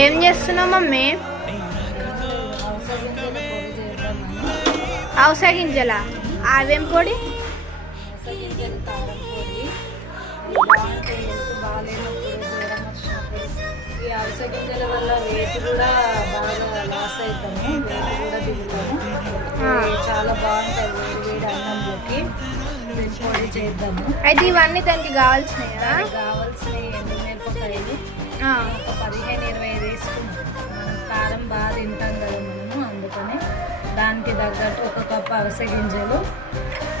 ఏం చేస్తున్నావు మమ్మీ? అవస గింజల అవేం పొడి? ఈ అలస గింజల వల్ల వెయిట్ కూడా బాగా లాస్ అవుతాము, వెయిట్ కూడా దిగుతాము. చాలా బాగుంటుంది వేడి వేడి అన్నంలోకి. పొడి చేద్దాము. అయితే ఇవన్నీ దానికి కావాల్సినయా? కావాల్సినవి ఎండుమిరపకాయలు ఒక 15-20 వేసుకున్నాం. మనం కారం బాగా తింటాం కదా మనము, అందుకని దానికి తగ్గట్టు 1 కప్పు అలస గింజలు,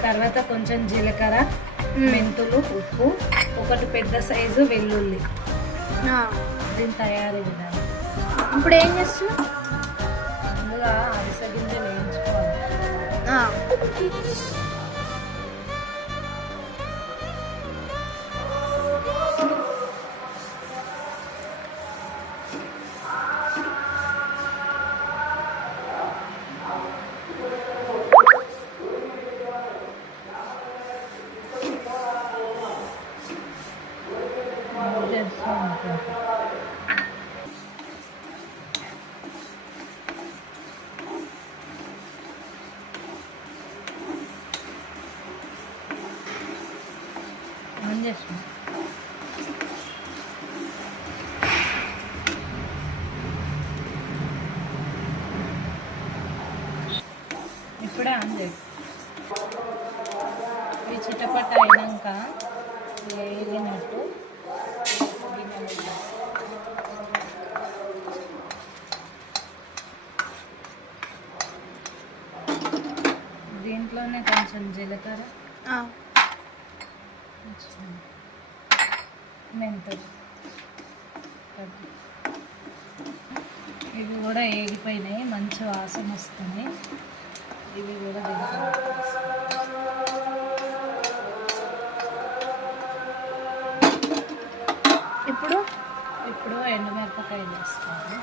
తర్వాత కొంచెం జీలకర్ర, మెంతులు, ఉప్పు, 1 పెద్ద సైజు వెల్లుల్లి. దీని తయారీ విధానం. ఇప్పుడు ఏం చేస్తున్నావు? ముందుగా అలస గింజలు వేయించుకోవాలి. ఇప్పుడే ఆన్ చేయి. ఈ చిటపట అయినాక వేగినట్టు దీంట్లోనే కొంచెం జీలకర్ర, మెంతులు, ఇవి కూడా ఏగిపోయినాయి, మంచి వాసన వస్తుంది. ఇవి కూడా ఇప్పుడు ఎండుమిరపకాయలు వేసుకోవాలి.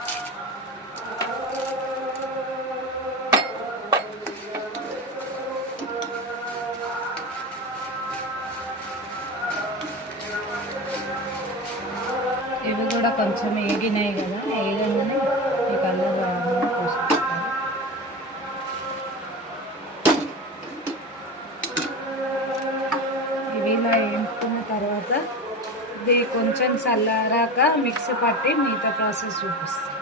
ఇవి కూడా కొంచెం ఏగినాయి కదా, ఏగగానే ఈ కలర్ రాగానే పోసుకోవాలి. ఇవి ఇలా వేపుకున్న తర్వాత ఇది కొంచెం చల్లారాక మిక్సీ పట్టి మిగతా ప్రాసెస్ చూపిస్తాను.